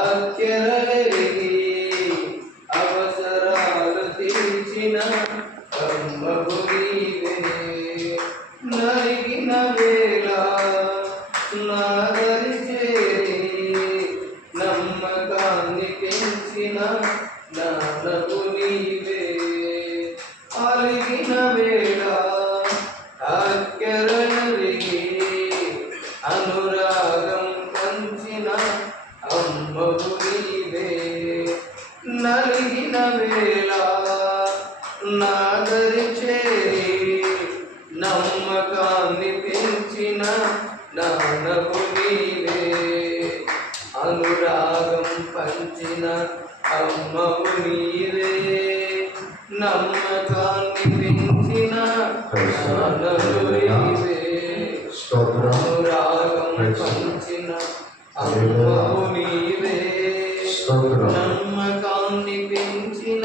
అక్కెరలెరిగి అవసరాలు తీర్చిన అమ్మకు నీవే. నలిగిన వేళ నాదరి చేరి నమ్మకాన్ని పెంచిన నాన్నకు నీవే. అలిగిన వేళ అక్కెరలెరిగి అనురాగం పంచిన అమ్మకు నీవే. నలిగిన వేళ నాదరి చేరి నమ్మకాన్ని పెంచిన నాన్నకు నీవే. అనురాగం పంచిన అమ్మకు నీవే. నమ్మకాన్ని పెంచిన నాన్నకు నీవే. అనురాగం పంచిన అమ్మకు నీవే. నమ్మకాన్ని పెంచిన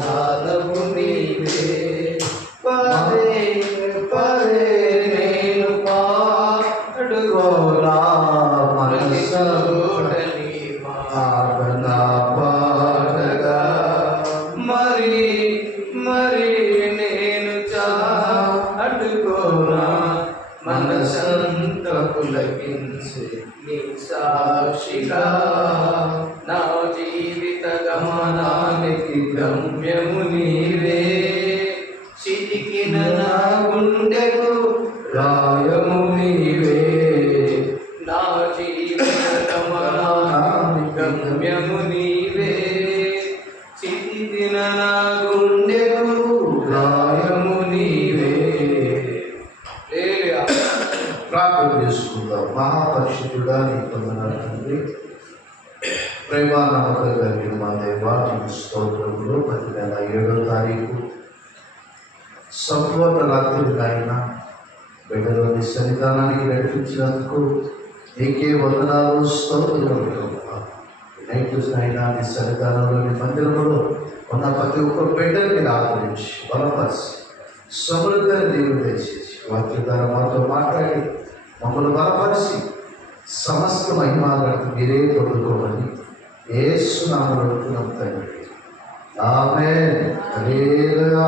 నాన్నకు నీవే. పదే పదే నేను పాడుకోనా మనసుని పాడనా పాడగా మరి మరి నేను చాటుకోనా మనసంత పులకించి నీ సాక్షిగా. నా జీవిత గమనానికి గమ్యము నీవే. చితికిన నా గుండెకు రాయము నీవే. నా జీవిత గమనానికి గమ్యము నీవే. చితికిన నా గుండెకు రాయము నీవే. ప్రార్థన చేసుకుందాం. మహాపరిశుద్ధుడా నీకు వందనాలు తండ్రి. ప్రేమ నమ్మకం కలిగిన మా దేవా నీకు స్తోత్రములు. ప్రతి నెల 7వ తారీఖు సంపూర్ణ రాత్రి ఆయన బిడ్డలోని సన్నిధానానికి నడిపించినందుకు నీకే వందనాలు స్తోత్రములు. నైట్ అయినా నీ సన్నిధానంలోని మందిరంలో ఉన్న ప్రతి ఒక్క బిడ్డని మీరు ఆదరించి బలపరిచి సమృద్ధిని నీవు దయచేసి వాక్య ద్వారా మాతో మాట్లాడి మమ్మల్ని బలపరిచి సమస్త మహిమాలను మీరే పొందుకోమని యేసు నామములో అడుగుతున్నాం తండ్రి. ఆమేన్. హల్లెలూయా.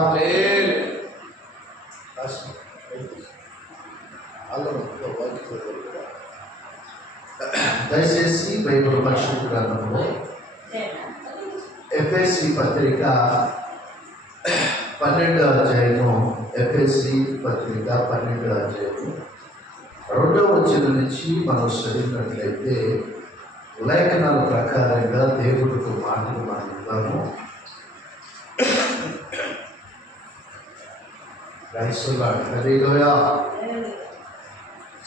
దయచేసి బైబిల్ పరిశుద్ధ గ్రంథంలో ఎఫెసీ పత్రిక 12వ అధ్యాయము. ఎఫెసీ పత్రిక 12వ అధ్యాయము 2వ వచనం నుంచి మనం చదివినట్లయితే లేఖనాల ప్రకారంగా దేవుడితో మాటలు మాట్లాడతాము. హల్లెలూయా.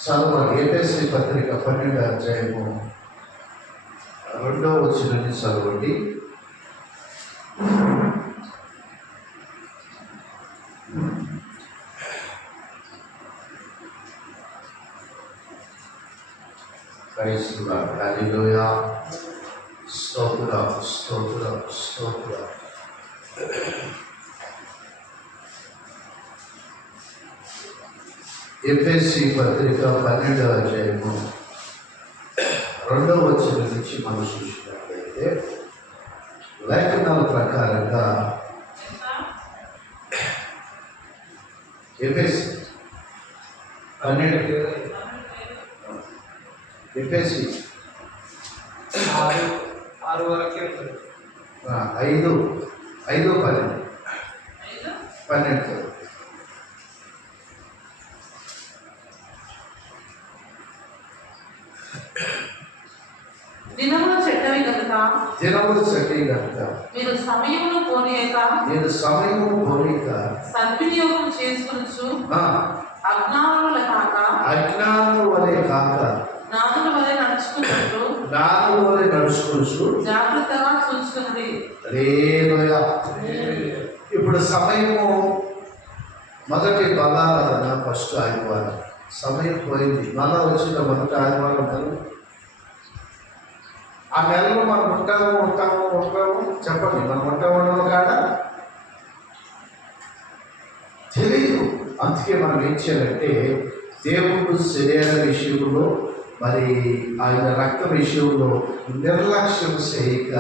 చదవండి. ఎఫెసీ పత్రిక 12వ అధ్యాయము 2వ వచనం నుంచి చదవండి. హల్లెలూయా. స్తోత్రం స్తోత్రం స్తోత్రం. ఎఫెసీ పత్రిక 12వ అధ్యాయము 2వ వచనం నుంచి మనం చూసినట్లయితే లేఖనాల ప్రకారంగా ఎఫెసీ 12 ఎఫెసీ 6 వరకే ఉంటుంది. 5:12 దినములు చెడ్డవి కనుక మీరు సమయమును పోనీయక సద్వినియోగం చేసుకొనుచు అజ్ఞానుల వలె కాక జ్ఞానుల వలె నడుచుకుంటూ జాగ్రత్తగా చూసుకున్నది. హల్లెలూయా. ఇప్పుడు సమయము మొదటి బలాలన ఫస్ట్ ఆదివారం సమయం పోయింది. మళ్ళా వచ్చిన మొదటి ఆదివారం కదా. ఆ నెలలో మనం ఉంటాము చెప్పండి. మనం ఉంటాము కాదా తెలియదు. అందుకే మనం ఏం చేయాలంటే దేవుడు శరీర విషయంలో మరి ఆయన రక్త విషయంలో నిర్లక్ష్యం చేయక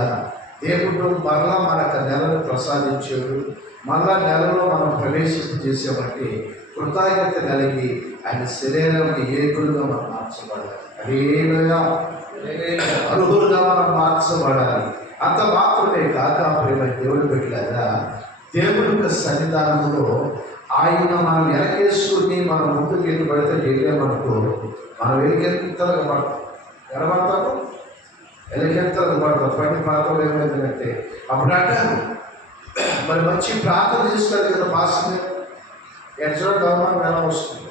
దేవుడు మరలా మనకు నెలను ప్రసాదించాడు. మరలా నెలలో మనం ప్రవేశింపజేసామంటే కృతజ్ఞత కలిగి ఆయన శరీరానికి ఏకులుగా మనం మార్చబడాలి. అదేవిధంగా అర్హులుగా మనం మార్చబడాలి. అంత మాత్రమే కాక ప్రేమ దేవుడు పెట్టలేదా, దేవుడి యొక్క సన్నిధానంలో ఆయన మనం వెనకేసుకుని మనం ముందుకు వెళ్ళి పడితే వెళ్ళామనుకో, మనం వెలికెంతలుగా పడతాం. ఎడబడతాము, వెలికెంతలుగా పడతాం. పని ప్రాంతంలో ఏమైందంటే అప్పుడు అంటారు మరి మంచి ప్రార్థన చేస్తారు కదా భాషని ఎడ్జో గవర్నమెంట్ ఎలా వస్తుంది.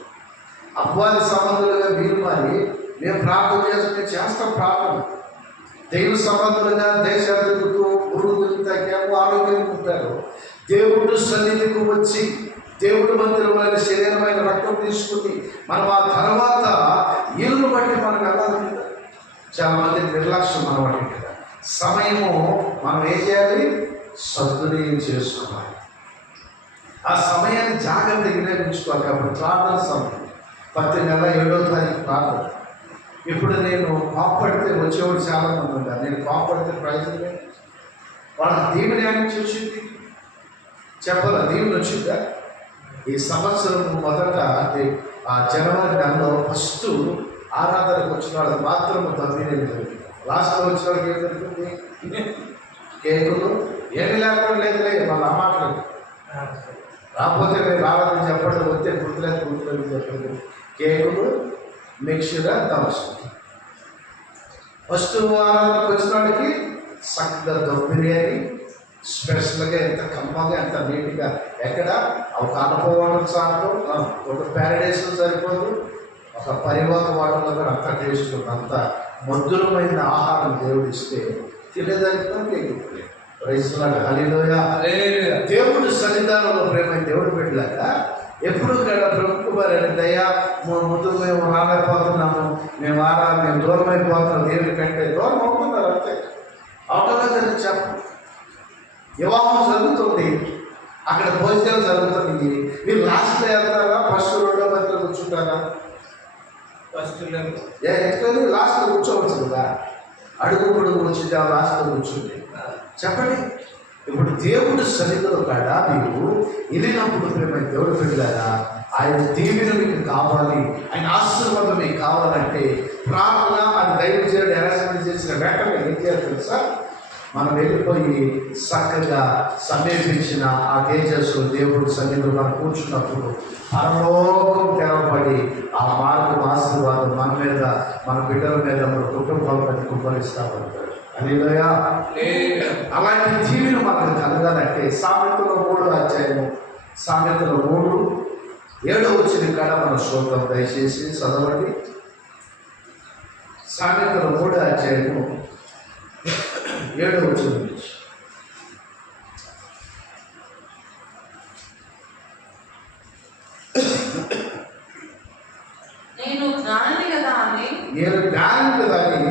అపవాది సంబంధులుగా మీరు మరి మేము ప్రార్థన చేస్తాం ప్రార్థన. దైవ సంబంధులుగా దేశాలు తిరుగుతూ గురువులు తగ్గాము, ఆరోగ్యం ఉంటారు. దేవుడు సన్నిధికి వచ్చి దేవుడి మందిరమైన శరీరమైన రక్తం తీసుకుని మనం ఆ తర్వాత ఇల్లు బట్టి మనం వెళ్ళాలి. చాలా మంది నిర్లక్ష్యం అనమాట. కదా సమయము మనం ఏం చేయాలి, సద్వినియోగం చేసుకోవాలి. ఆ సమయాన్ని జాగ్రత్తగా వినియోగించుకోవాలి. కాబట్టి ప్రార్థన సమయం 10 నెల 7వ తారీఖు ప్రార్థన. ఇప్పుడు నేను కాపాడితే వచ్చేవాడు చాలా మంది ఉన్నారు. నేను కాపాడితే ప్రయోజనమే, వాళ్ళకి దీవెన నుంచి వచ్చింది చెప్పాల, దీవెన వచ్చిందా? ఈ సంవత్సరం మొదట అంటే ఆ జనవరి నెలలో ఫస్ట్ ఆరాధనకు వచ్చిన వాళ్ళకి మాత్రము తమ్మినేది జరిగింది. లాస్ట్లో వచ్చిన వాళ్ళకి ఏం జరుగుతుంది, కేకులు ఏమి లేకుండా లేదులే వాళ్ళ అమ్మాటలేదు. రాకపోతే మేము రావాలని చెప్పడం, వస్తే గుర్తులేదు చెప్పలేదు. కేకులు మిక్చర్ తమసు. ఫస్ట్ ఆరాధనకు వచ్చిన వాళ్ళకి చక్కగా దమ్ బిర్యానీ స్పెషల్గా ఎంత కమ్మగా ఎంత నీట్గా, ఎక్కడ ఒక అనుభవం చాలు, ఒక ప్యారడైస్లో సరిపోదు, ఒక పరివార వాటర్లో కూడా అంత టేస్ట్ ఉంది. అంత మధురమైన ఆహారం దేవుడు ఇస్తే తినేదానికి రైతులాగా హల్లెలూయ. దేవుడు సన్నిధానంలో ప్రేమ దేవుడు పెట్టలేక ఎప్పుడు కూడా ప్రభుత్వ వారి దయ ముందు మేము రాలేకపోతున్నాము, మేము దూరం అయిపోతున్నాం, దేవుడి కంటే దూరం అవుతున్నారు. అంతే అవటం చెప్ప వివాహం జరుగుతుంది, అక్కడ భోజనాలు జరుగుతుంది. మీరు లాస్ట్లో వెళ్తారా, ఫస్ట్ 2వ మధ్యలో కూర్చుంటారా? ఫస్ట్ ఎత్తుకొని లాస్ట్లో కూర్చోవచ్చు కదా. అడుగు పొడుగు వచ్చింది లాస్ట్లో కూర్చుంది. చెప్పండి, ఇప్పుడు దేవుడు సన్నిధిలో కాడ మీరు వెళ్ళినప్పుడు ప్రేమ దేవుడు పెట్టారా, ఆయన దీవెన మీకు కావాలి, ఆయన ఆశీర్వాదం మీకు కావాలంటే ప్రార్థన అది దైవజనుడు అరేంజ్మెంట్ చేసిన వెంటనే ఏం చేయాలి తెలుసా? మనం వెళ్ళిపోయి చక్కగా సమీపించిన ఆ తేజస్సు దేవుడి సన్నిధిలో మనం కూర్చున్నప్పుడు పరలోకం తెరవబడి ఆ మార్గం ఆశీర్వాదం మన మీద, మన బిడ్డల మీద, మన కుటుంబాల మీద కుమ్మరిస్తామంటారు. హల్లెలూయా. అలాంటి జీవిని మనకు కలగాలంటే సామెతలో 3వ అధ్యాయము, సామెతలో 3:7 కాడ మనం చూద్దాం. దయచేసి చదవండి. సామెతలో 3వ అధ్యాయము 7వ నుంచి. నేను జ్ఞానిని కదా అని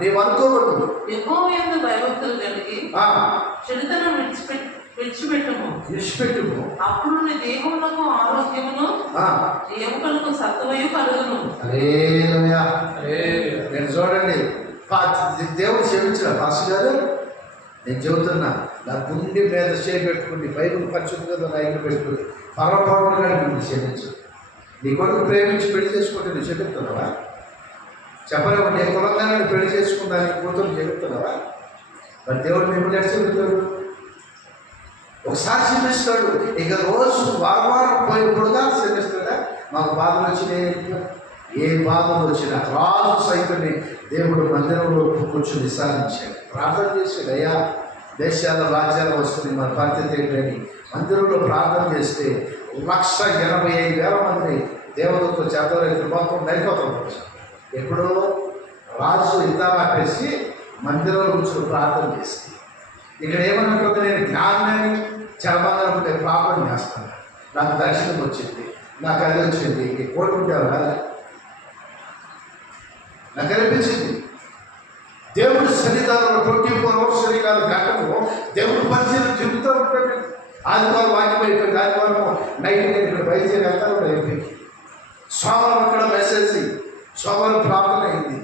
నీవు అనుకోవద్దు. యెహోవా యందు భయభక్తులు కలిగి చెడుతనం విడిచిపెట్టుము. అప్పుడు నీ దేహమునకు ఆరోగ్యమును, ఎముకలకు సత్వయు కలుగును. నేను చూడండి, దేవుడు క్షమించిన పాస్టర్ గారు, నేను చెబుతున్నా, నా గుండె మీద చేపెట్టుకుని బైబుల్ పరిశుద్ధంగా లైన్లో పెట్టుకుని పరపాటుగా నువ్వు క్షమించు. నీ కొడుకు ప్రేమించి పెళ్లి చేసుకుంటే నువ్వు చెబుతున్నావా? చెప్పలేవు. నీ కులంగానే పెళ్లి చేసుకున్నా నీ కూతురు చెబుతున్నావా? మరి దేవుడు మిమ్మల్ని చెబుతాడు, ఒకసారి క్షమిస్తాడు. ఇక రోజు వారం పోయినప్పుడుగా క్షమిస్తాడా? మాకు బాధలు వచ్చినాయి, ఏ బాధలు వచ్చినా రాజు సైతాన్ని దేవుడు మందిరంలో కూర్చొని విచారించాడు, ప్రార్థన చేశాడు. అయ్యా, దేశాల రాజ్యాలు వస్తుంది, మన బాధ్యత ఏంటని మందిరంలో ప్రార్థన చేస్తే 1,85,000 మంది దేవతలతో చేతలైతే మొత్తం నైపోతాం. ఎప్పుడో రాజు యుద్ధాలు ఆపేసి మందిరంలో కూర్చొని ప్రార్థన చేస్తే, ఇక్కడ ఏమనుకుంటే నేను జ్ఞానాన్ని చరమంగా నేను ప్రార్థన చేస్తాను, నాకు దర్శనం వచ్చింది, నాకు అది వచ్చింది, కోరుకుంటావా? నాకు అనిపించింది దేవుడి సన్నిధానంలో 24 hours కాదు, గంటలో దేవుడు పరిచయం చెబుతూ ఉంటాడు. ఆదివారం వాక్యం అయిపోయింది, ఆదివారం నైట్ నేను ఇక్కడ బయలుదేరి వెళ్తాను అయిపోయింది. సోమవారం అక్కడ మెసేజ్, సోమవారం ప్రార్థన అయింది,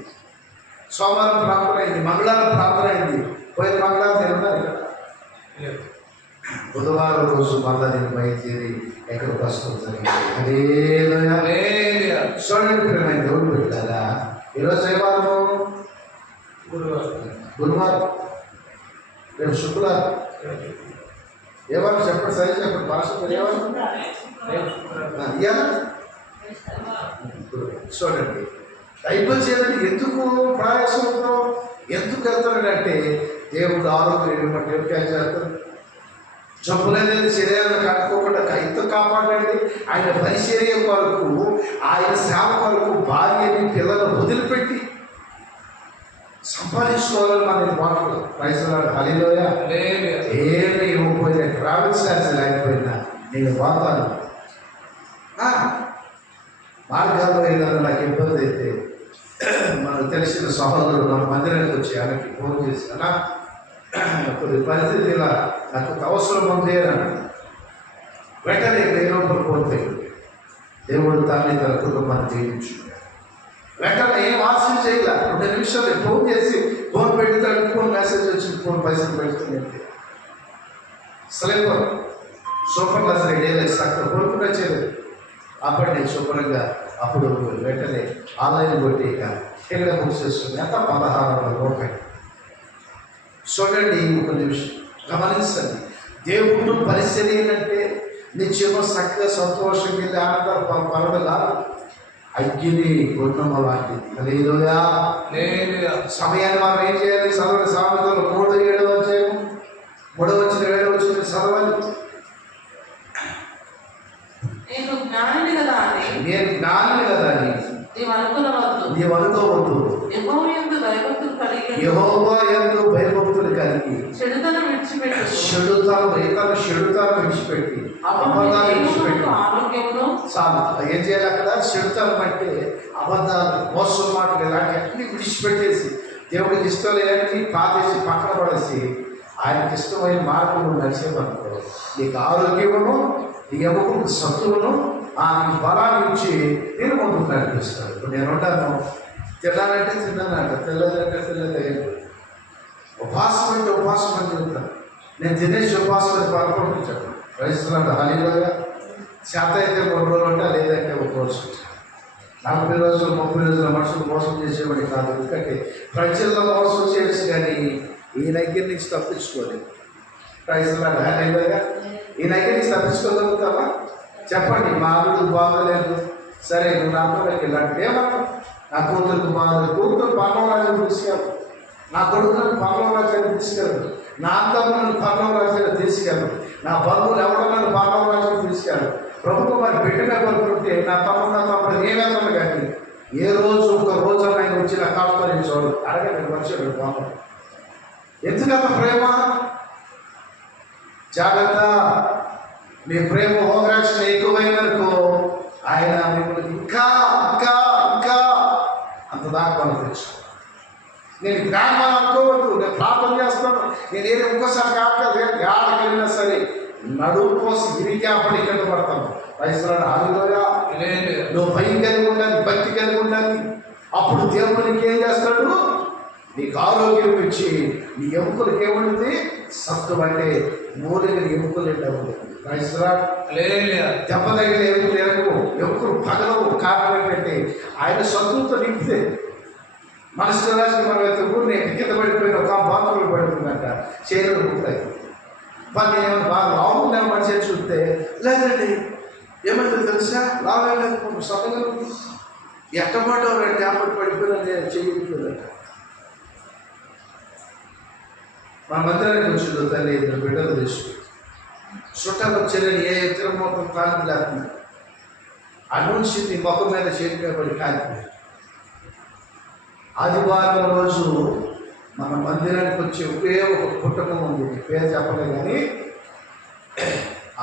సోమవారం ప్రార్థన అయింది, మంగళవారం ప్రార్థన అయింది. పోయిన మంగళవారం నేను ఉన్నాను ఇక్కడ. బుధవారం రోజు మళ్ళా నేను బయలుదేరి ఎక్కడికి వస్తుంది జరిగింది. చూడండి ప్రియమైన దేవుడు పెట్టారా. ఈరోజు ఏ వారము? గురువారం. రేపు శుక్రవారం. ఏ వారం చెప్పండి, సరే చెప్పండి. భాష ఏ వారం? చూడండి, బైబిల్ చేయడానికి ఎందుకు ప్రయాసంతో ఎందుకు వెళ్తున్నాడంటే దేవుడు ఆరోగ్యం ఇవ్వమంటే ఎవరికైనా చేస్తారు. జబ్బులనేది శరీరాన్ని కట్టుకోకుండా కైతో కాపాడండి. ఆయన పరిచర్య కొరకు, ఆయన సేవ కొరకు భార్యని పిల్లలు వదిలిపెట్టి సంపాదించుకోవాలని మన మాటలు రైతులాడు. హల్లెలూయ. ఏమి ఇవ్వకపోయినా, ట్రావెల్ ఛార్జ్ లేకపోయినా నేను పోతాను. మార్గాల్లో వెళ్ళాలని నాకు ఇబ్బంది అయితే మనకు తెలిసిన సహోదరుడు మన మందిరానికి వచ్చి ఆయనకి ఫోన్ చేసి, అన్నా కొద్ది పరిస్థితి ఇలా నాకు అవసరం ఉంది అని వెంటనే 1000 రూపాయలు ఫోన్ చేయండి. దేవుడు తల్లి తన కుటుంబాన్ని జీవించు. వెంటనే ఏం ఆశలు చేయాల, 2 నిమిషాలు ఫోన్ చేసి ఫోన్ పెడతాడు. ఫోన్ మెసేజ్ వచ్చి ఫోన్ పైసలు పెడుతుంది. స్లీపర్ సూపర్ క్లాస్ రెడీ అక్కడ కోరుకున్నా చేయలేదు. అప్పటి నేను శుభ్రంగా అప్పుడు వెంటనే ఆన్లైన్ కొట్టి ఇక్కడ బుక్ చేసుకుని ఎంత 1600 రూపాయలు. చూడండి, ఒక నిమిషం గమనించండి. దేవుడు పరిచర్య అంటే నిత్యము చక్కగా సంతోషంగా వెళ్ళి ఆనంద పరవలా అగ్గిని గుణమ లాంటిది. హల్లెలూయా. సమయాన్ని మనం ఏం చేయాలి? చదవండి. సామెతలు 3:7 అధ్యాయం 3వ వచనం 7వ వచనం చదవాలి. నేను జ్ఞానిని కదా అని నీవు అనుకోవద్దు. యెహోవా యందు భయభక్తులు కలిగి చెడుతనం విడిచిపెట్టి అబద్ధాలు విడిచిపెట్టి చాలు. ఏం చేయాలి అక్కడ? చెడుతనం అంటే అబద్ధాలు, మోసం మాటలు, ఇలాంటి అన్ని విడిచిపెట్టేసి దేవుడికి ఇష్టం లేదని పాతేసి పక్కన పడేసి ఆయనకి ఇష్టమైన మార్గంలో నడిచేమనుకో నీకు ఆరోగ్యమును, నీ ఎముకలకు సత్తులను, నీకు బలాన్ని ఇచ్చి నేను ముందుకు నడిపిస్తాను. ఇప్పుడు నేను ఉంటాను, తిన్నానంటే తిన్నానంట, తెల్లదంటే తెల్లదే. ఉపవాసం అంటే ఉపవాసం అని చెప్తాను. నేను తినేసి ఉపవాసం అని పడుకుంటూ చెప్పాను. రైతులు హల్లెలూయా. చేత అయితే 3 రోజులు ఉంటా, లేదంటే 1 రోజు ఉంటా. 40 రోజులు 30 రోజుల మనుషులు మోసం చేసేవాడి కాదు. ఎందుకంటే ప్రజల్లో మోసం చేసి కానీ ఈ దగ్గర నుంచి తప్పించుకోలేదు. రైతులు హల్లెలూయా. ఈ దగ్గర నుంచి తప్పించుకోగలుగుతావా? చెప్పండి. మా అల్లుడు బాగోలేదు, సరే నువ్వు నా అమ్మకి వెళ్ళంటే ఏమన్నా? నా కూతురికి బాగోలేదు, కూతురు పర్ణవరాజుని తీసుకెళ్ళు, నా కొడుకులను పర్ణవరాజాన్ని తీసుకెళ్ళు, నా అత్తమ్మను పర్ణవరాజాన్ని తీసుకెళ్ళు, నా బంధువులు ఎవరన్నా పర్ణవరాజాన్ని తీసుకెళ్ళు. ప్రభుత్వం మరి పెట్టిన కొనుక్కుంటే నా తమ్ముడు ఏమేమన్నా కానీ ఏ రోజు ఒక రోజు ఆయన వచ్చి నా కాపుతారని చూడు అడగండి. మనుషుడు బాబు ఎందుకంత ప్రేమ? జాగ్రత్త. మీ ప్రేమ ఓవరాక్షన్ ఎక్కువైననుకో ఆయన మిమ్మల్ని ఇంకా ఇంకా ఇంకా అంత దాకా పంపించు. నేను జ్ఞానం అనుకోవద్దు, నేను ప్రార్థన చేస్తాను, నేను ఏదో ఇంకోసారి కాదు గాడికి వెళ్ళినా సరే నడువు కోసం గిరికాపడి కింద పడతాను. రైతులను హల్లెలూయా. నువ్వు భయం కలిగి ఉండాలి, భక్తి కలిగి ఉండాలి. అప్పుడు దేవుడు నీకేం చేస్తాడు? నీకు ఆరోగ్యం ఇచ్చి నీ ఎముకలకు ఏముంటుంది? సత్వం అంటే మూలికలు ఎముకలు ఉంటుంది. దెబ్బ తగిన ఎముకలు ఎముకలు పగలవు. కారణం ఏంటంటే ఆయన సత్వంతో నింపితే మన స్థిరాశి మనం ఎత్తుకు నేను కింద పడిపోయిన ఒక బాత్రూంలో పడుతుందంట, చేతులు ఉంటాయి. నేను ఏమైనా బాగా లావున్నా మనిషి చూస్తే లేదండి ఏమంటే తెలుసా లావలేదు సభలు ఎట్టబాటు ట్యాబ్లెట్ పడిపోయినా నేను చేయలేదంట. మా మందిరానికి వచ్చిందో తల్లి 2 బిడ్డలు తీసుకు చుట్టాలు వచ్చారని ఏ ఇతర మొత్తం కాలికి లేకుండా నుంచి నీ మొక్క మీద చేతిగా పడి కాలిపోయారు. ఆదివారం రోజు మన మందిరానికి వచ్చి ఒకే ఒక కుటుంబం ఉంది, పేరు చెప్పలేదు కానీ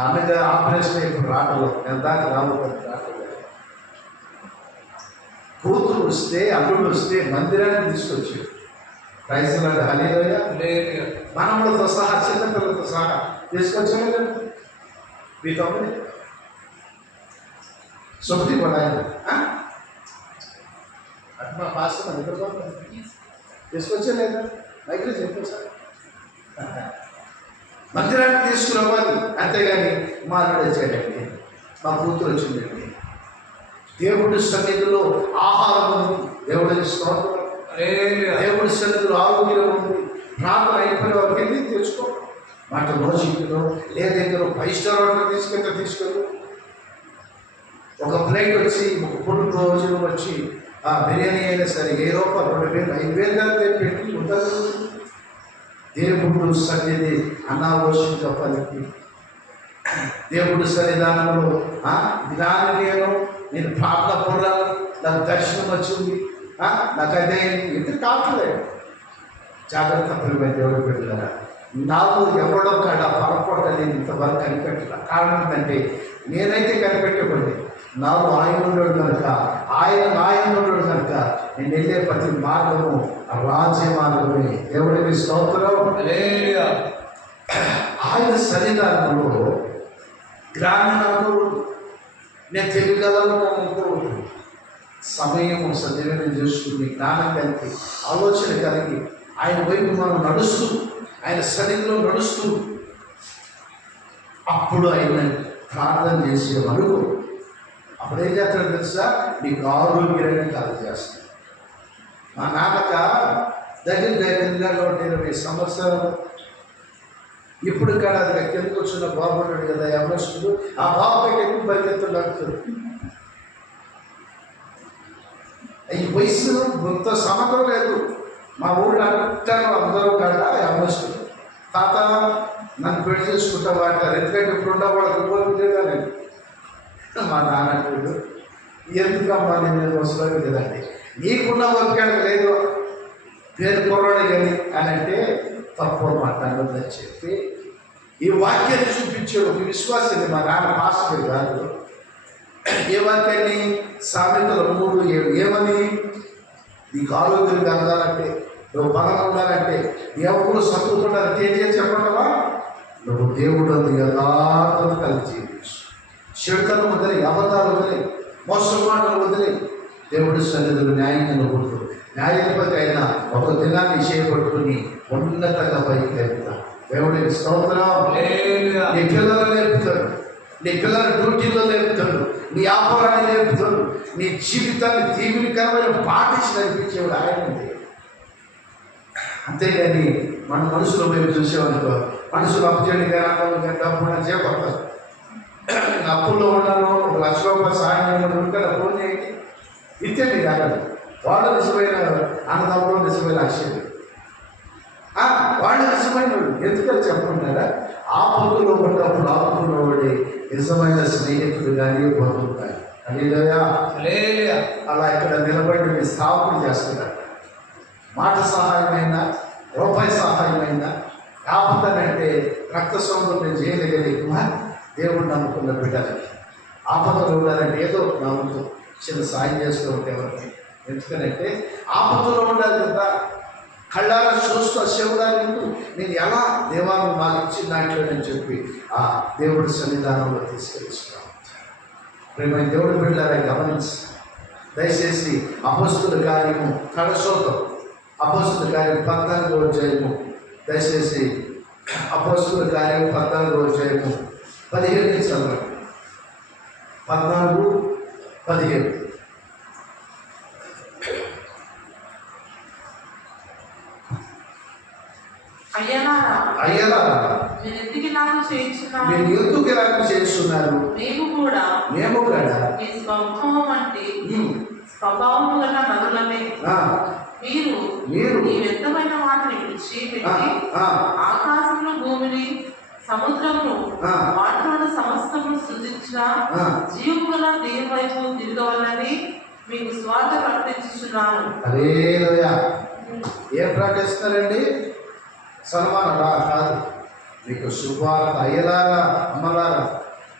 అన్నగా ఆపరేషన్ ఇప్పుడు రావట్లేదు. నేను దాకా రావట్లేదు. కూతురు వస్తే అల్లుడు వస్తే మందిరానికి తీసుకొచ్చాడు. రైతులాడు హల్లెలూయా. మనములతో సహా చిన్నపిల్లలతో సహా తీసుకొచ్చాము. మీ తమ్ముడు సుమతి కూడా ఆయన మా పాస్టర్ మన దగ్గర తీసుకొచ్చా లేదా దగ్గర చెప్పారు సార్ మందిరానికి తీసుకురావాలి, అంతేగాని మా అల్లుడు వచ్చాడండి, మా కూతురు వచ్చిందండి, దేవుడి సన్నిధిలో ఆహారం ఉంది, దేవుడికి స్తోత్రం, దేవుడి సన్నిధిలో ఆరోగ్యం ఉంది, ప్రార్థన అయిపోయిన వారికి వెళ్ళి తెచ్చుకో, మాట రోజులో లేదంటే 5 స్టార్ హోటల్ తీసుకెళ్ళి ఒక ప్లేట్ వచ్చి ఒక పుల్లు రోజులు వచ్చి ఆ బిర్యానీ అయినా సరే ₹1000 2,000 5,000 పెట్టి ఉండదు. దేవుడు సన్నిధి అనావశ్యంగా పలికి దేవుడి సన్నిధానంలో జ్ఞాని నేను ప్రార్థన పొందాను, నాకు దర్శనం వచ్చింది, నాకు అదే ఎందుకు కావట్లేదు. జాగ్రత్త ప్రియమైన దేవుడు పెట్టారా, నాకు ఎవడో కాడ పొరపాటు నేను ఇంతవరకు కనిపెట్టాల. కారణం ఏంటంటే నేనైతే కనిపెట్టబడి నాకు ఆయన ఉన్నాడు కనుక, ఆయన ఉన్నాడు కనుక నేను వెళ్ళే ప్రతి మార్గము రాజ్య మార్గమే. దేవుడికి స్తోత్రం. ఆయన సన్నిధానంలో గ్రామీణంలో నేను తెలియగలను, సమయం సద్వినియోగం చేసుకుని జ్ఞానం కలిగి ఆలోచన కలిగి ఆయన వైపు మనం నడుస్తూ ఆయన సన్నిధిలో నడుస్తూ అప్పుడు ఆయన ప్రార్థన చేసే వరకు అప్పుడు ఏం చేస్తాడో తెలుసా, నీకు ఆరోగ్యాన్ని కలుగజేస్తాడు. మా నాన్నక దగ్గరగా 120 సంవత్సరాలు ఇప్పుడు కాడ అది కిందకు వచ్చిన బాబున్నాడు కదా యమనస్తుడు, ఆ బాబుకి ఎక్కువ పరిగెత్తులు నడుతుంది. ఈ వయసు కొంత సమతం లేదు. మా ఊళ్ళో అంటాను అందరూ కాడ యమనస్తుడు, తాత నన్ను పెళ్లి చేసుకుంటావా అంటారు. ఎందుకంటే ఇప్పుడు ఉండవాళ్ళకి కోరుకుంటేదా నేను మా నాన్న అంటాడు, ఎందుకమ్మా నేను వస్తున్నాను కదండి, నీకున్న ఓపిక లేదు పేరు కుర్రాడు కానీ అని అంటే తప్పు మాట్లాడదని చెప్పి ఈ వాక్యాన్ని చూపించాడు. ఒక విశ్వాసాన్ని మా నాన్న పాస్టర్ కాదు. ఏ వాక్యాన్ని? సామెతలు 3:7 ఏమని? నీకు ఆరోగ్యం కలగాలంటే, నువ్వు బలం ఉండాలంటే, ఎవరు సంతోషం ఉండాలంటే ఏం చేసి చెప్పంటావా? నువ్వు దేవుడు యథార్థత కలిగి జీవించు, చెడుతను వదిలి, అబద్ధాలు వదిలి, మోసం మాటలు వదిలి దేవుడి సన్నిధిలో న్యాయంగా నువ్వు న్యాయాధిపతి అయిన ఒక దినాన్ని చేపట్టుకుని ఉన్నతంగా పైకి లేపుతా. దేవుడికి స్తోత్రం. నీ పిల్లలు లేపుతాడు, నీ పిల్లల డ్యూటీలో లేపుతాడు, నీ వ్యాపారాన్ని లేపుతాడు, నీ జీవితాన్ని దీవెనకరమైన పాటించి నడిపించేవాడు ఆయన. అంతేగాని మన మనుషుల వైపు చూసేవాళ్ళతో మనుషులు అప్పు చేయడం కానీ చేపడతారు. అప్పుల్లో ఉన్నాను, ₹1,00,000 సహాయం ఉంటే ఫోన్ చేయండి, ఇచ్చే మీరు అడగదు. వాళ్ళు నిజమైన అన్నదమ్ములు, నిజమైన అక్షయం, వాళ్ళు నిజమైన ఎందుకని చెప్పుకుంటారా? ఆపదలో ఉన్నప్పుడు ఆపుకున్నవాడి నిజమైన స్నేహితుడు కానీ పొందుతాయి. అలా ఇక్కడ నిలబడి మీ స్థాపన చేస్తున్నారు. మాట సహాయమైన, రూపాయి సహాయమైన, ఆపదనంటే రక్త సౌందర్యం చేయగలిగిన దేవుడు నమ్ముకున్న బిడ్డలకి ఆపదలు ఉండాలంటే ఏదో నమ్ముతూ చిన్న సాయం చేస్తూ ఉంటే ఎవరికి. ఎందుకనంటే ఆపదలో ఉండాలి కదా, కళ్ళారా చూస్తూ శివుడాన్ని నేను ఎలా దేవాలను మాకు ఇచ్చిన దాంట్లోనని చెప్పి ఆ దేవుడి సన్నిధానంలో తీసుకెళ్ళిస్తున్నాను. ప్రేమ దేవుడి బిడ్డలారా గమనించి దయచేసి అపొస్తలుల కార్యము కడసోతం, అపొస్తలుల కార్యం 14వ అధ్యాయము, దయచేసి అపొస్తలుల కార్యం 14వ అధ్యాయము 15 చదవండి. 14:15. అయ్యలారా మీరు ఎందుకు ఇలాగ చేస్తున్నారు? మేము కూడా మీ స్వభావం గల నరులమే. మీరు ఈ వ్యర్థమైన వాటిని విడిచిపెట్టి ఆకాశంలో భూమిని సముద్రమును వాటిలో సమస్తమును సృజించిన జీవముల దేని వైపు తిరగవాలని మీకు స్వార్థ ప్రకటించున్నాను. హల్లెలూయా. ఏం ప్రకటిస్తున్నారండి? సన్మానరా కాదు, మీకు శుభార్త. అయ్యలారా, అమ్మలారా,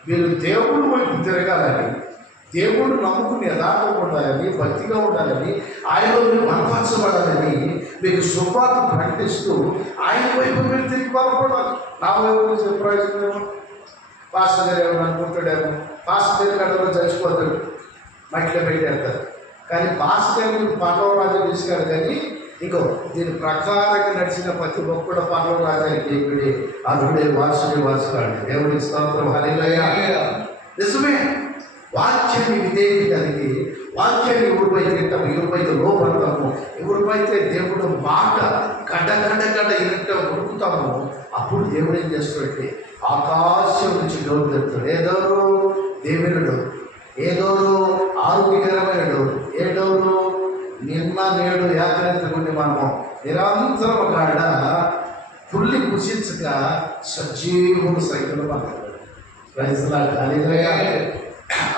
మీరు దేవుడు వైపు తిరగాలని, దేవుడు నమ్ముకుని యథార్థంగా ఉండాలని, భక్తిగా ఉండాలని, ఆయనలో మీరు బలపరచబడాలని మీకు శుభార్త ప్రకటిస్తూ ఆయన వైపు మీరు తిరిగి బాగుపడాలి. నా వైపు నుంచి ప్రయోజనం పాస్టర్ గారు ఏమో అనుకుంటాడేమో, పాస్టర్ గారి కడలో చచ్చిపోతాడు, మట్టిలో పెట్టేస్తారు. కానీ భాస్కర్ని పర్వ రాజు తీసుకాడు కానీ ఇంకో దీని ప్రకారంగా నడిచిన ప్రతి ఒక్కడు పర్వ రాజానికి దేవుడే అర్హుడే వాసుడే వాసుగాడు. దేవుడికి స్తోత్రం. హల్లెలూయా. నిజమే. వాక్యాన్ని విధేయత కలిగి వాక్యాన్ని ఎవరిపైతే వింటాము, ఎవరిపైతే లోపడతాము, ఎవరిపైతే దేవుడు మాట గడ్డ గడ్డ గడ్డ ఇనంట ఉడుకుతాము, అప్పుడు దేవుడు ఏం చేస్తాడంటే ఆకాశం నుంచి డోరు తెస్తాడు. ఏ డోరు? దేవుని డోరు. ఏ డోరు? ఆరోగ్యకరమైన డోరు. ఏ డోరు? నిన్న నేడు ఏకరీతిగుండి మనము నిరంతరం కాడ పుల్లి కుషించక సజీవుడు సైకిల్ పడతాడు.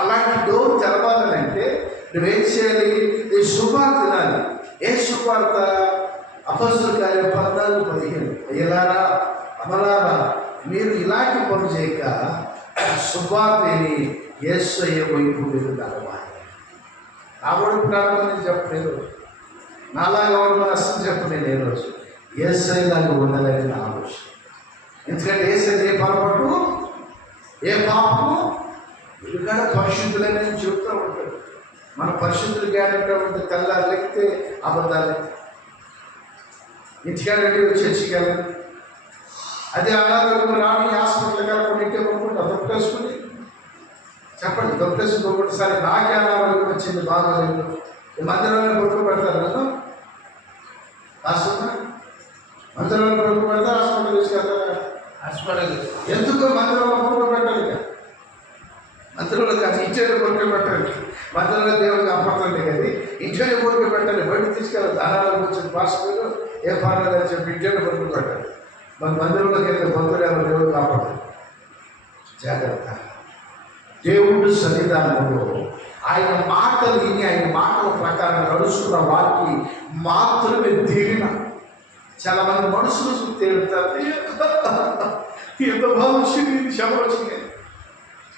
అలాంటి డోర్ తెరవాలంటే నువ్వేం చేయాలి? ఈ శుభార్త తినాలి. ఏ శుభార్త? అపొస్తలుల కార్యం 14:15. అయ్యలారా అమలారా మీరు ఇలాంటి పనులు చేయక శుభార్తని యేసయ్య వైపు మీరు నడవాలి. నా కూడా ప్రారంభం చెప్పలేదు, నాలాగా ఉండమని అసలు చెప్పలేదు. ఏ రోజు యేసయ్యలాగా ఉండాలని నా ఆలోచన. ఎందుకంటే యేసయ్య ఏ పొరపాటు, ఏ పాపము ఇక్కడ పరిశుద్ధులని చెప్తూ ఉంటాడు. మన పరిశుద్ధులు గ్యారెంటీ తెల్లారు లేకపోతే అబద్ధాలు ఇంటికాడంటే చర్చికెళ్ళాలి. అదే అనాథకు రాని హాస్పిటల్ కాకుండా ఇంటే కొనుక్కుంటా దొప్పేసుకుని చెప్పండి. దొప్పేసుకోకుండా సరే నాకే అనారోగ్యం వచ్చింది బాగోలేదు, ఈ మందిరంలో కొడుకు పెడతారు కదా రాస్తున్నా, మందిరంలో కొడుకు పెడతా హాస్పిటల్ తీసుకెళ్తారా? హాస్పిటల్ ఎందుకు మందిరంలో కొడుకు పెట్టాలి? మంత్రులు కాదు, ఇంట్లో కొడుకు పెట్టాలి. మంత్రులు దేవుడికి అప్పట్లేదు కానీ ఇంట్లో కొడుకు పెట్టాలి. బయట తీసుకెళ్ళాలి. దానాలకు వచ్చిన పాస్టర్ ఏ పర్వాలేదు అని చెప్పి ఇంట్లో కొడుకు పెట్టాలి. మన మందిరంలోకి వెళ్ళే బంధువులు దేవుడు కాపాడాలి. జాగ్రత్త. దేవుడు సన్నిధానంలో ఆయన మాటలు విని ఆయన మాటల ప్రకారం నడుస్తున్న వారికి మాత్రమే దీవెన. చాలా మంది మనుషులు తేలుతారు, ఎంత భవిష్యత్తు శమవచ్చింది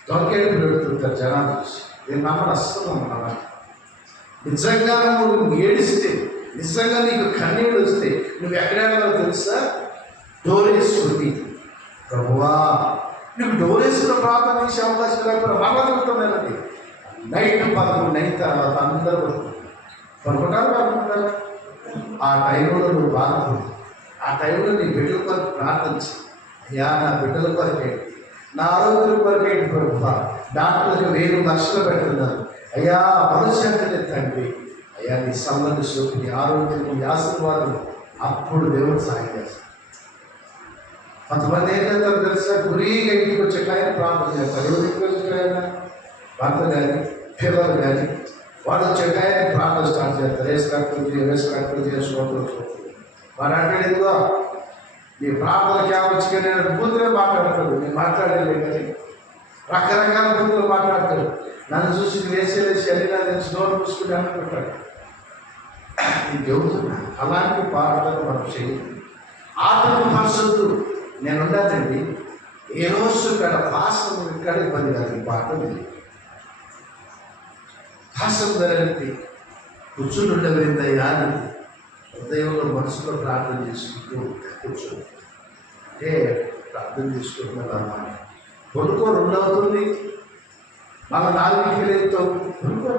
దొరికేది పెడుతుంటారు జనాలు చూసి. నేను నమ్మను, అస్సలు నమ్మను. నిజంగా నువ్వు ఏడిస్తే, నిజంగా నీకు కన్నీళ్ళు వస్తే నువ్వు ఎక్కడెక్కడో తెలుసా? డోరేసుకుని ప్రభువా నువ్వు డోరేసుకున్న ప్రార్థన చేసే అవకాశం లేకపోతే మరణిస్తున్నానండి. నైట్ 11 అయిన తర్వాత అందరూ పడుకుంటారు. ఆ టైంలో నువ్వు బాధపడు. ఆ టైంలో నీ బిడ్డల కొరకు ప్రార్థించి, అయ్యా నా బిడ్డల కొరకేంటి, నా ఆరోగ్యం కొరకేంటి ప్రభువా, డాక్టర్లకు 1000 లక్షలు పెట్టున్నారు, అయ్యా మనశ్శాంతిని తండ్రి, అయ్యా నీ సమ్మని సోకి నీ ఆరోగ్యం నీ ఆశీర్వాదం, అప్పుడు దేవుడు సాయం చేస్తాడు. కొంతమంది ఏం చేస్తారు తెలుసా? గురిగా ఇంటికి వచ్చే ఆయన ప్రార్థన చేస్తారు. ఎవరు ఇంటికి వచ్చారైనా భర్త కానీ పిల్లలు కానీ వాడు వచ్చే ఆయన ప్రార్థన స్టార్ట్ చేస్తారు. వేసుకట్టులు చేసుకోవడం. వాడు అంటే ఇదిగో నీ ప్రార్థనకి ఏమొచ్చి కానీ బూతులే మాట్లాడతాడు. నేను మాట్లాడలేదు కానీ రకరకాల బూతులు మాట్లాడతాడు. నన్ను చూసి వేసేసి అన్ని నా తెలిసి నోరు మూసుకుని అనుకుంటాడు. నేను చెబుతున్నా, అలాంటి ప్రార్థన మనం చేయాలి. ఆత్మ పరిశుద్ధు నేను ఉండదండి. ఏ రోజు ఇక్కడ భాషను ఇక్కడ ఇబ్బంది కాదు. ఈ పాట భాషం ధరండి కూర్చుని ఉండవరిందయ్యా అని హృదయంలో మనసులో ప్రార్థన చేసుకుంటూ కూర్చోండి. అంటే ప్రార్థన చేసుకుంటున్నారమ్మా, కొనుక్కో 2 అవుతుంది, మళ్ళీ 4కి లేదుతో కొనుక్కో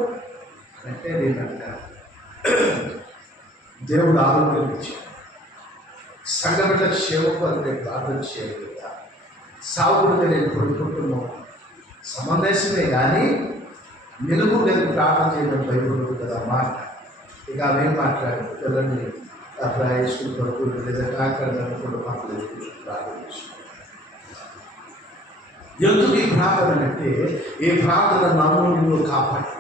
అంటే నేనంట దేవుడు ఆరోగ్యం ఇచ్చాడు. సంఘటన క్షేమకు అంటే ప్రార్థన చేయాలి కదా. సాగుడిగా నేను కొనుక్కుంటున్నాను సమందేశమే కానీ మెలుగు నేను ప్రార్థన చేయడం భయపడదు కదా మాట. ఇక ఆమె మాట్లాడు పిల్లల్ని అట్లా వేసుకుని పడుకుంటు లేదా కాకూడదు పక్కన ప్రార్థన చేసుకుంటాను. ఎందుకు ఈ ప్రార్థన అంటే ఈ ప్రార్థన నమ్మును కాపాడి,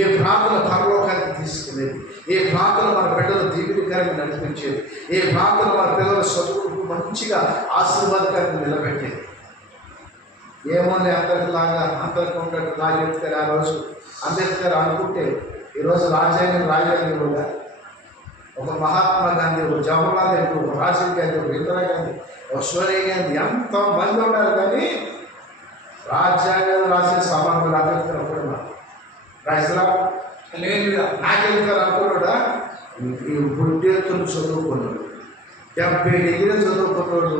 ఏ ప్రార్థన పరలోకానికి తీసుకునేది, ఏ ప్రార్థన మన బిడ్డలు దీవెనకరంగా నడిపించేది, ఏ ప్రార్థన మన పిల్లల చదువుకు మంచిగా ఆశీర్వాదకరంగా నిలబెట్టేది. ఏమో అందరిలాగా అందరికీ ఉన్నట్టు రాజేంద్ర ఆ రోజు అంబేద్కర్ అనుకుంటే ఈరోజు రాజ్యాంగం రాయలేదు కూడా. ఒక మహాత్మా గాంధీ, ఒక జవహర్లాల్ నెహ్రూ, ఒక రాజీవ్ గాంధీ, ఒక ఇందిరాగాంధీ, ఒక సోనియా గాంధీ ఎంతమంది ఉన్నారు కానీ రాజ్యాంగం రాసిన సభకు అంబేద్కర్ ఒకడు రాజలా నాకెళ్తారు అనుకున్నాడా? బుడ్డెత్తులు చదువుకున్నాడు, 70 డిగ్రీలు చదువుకున్నాడు.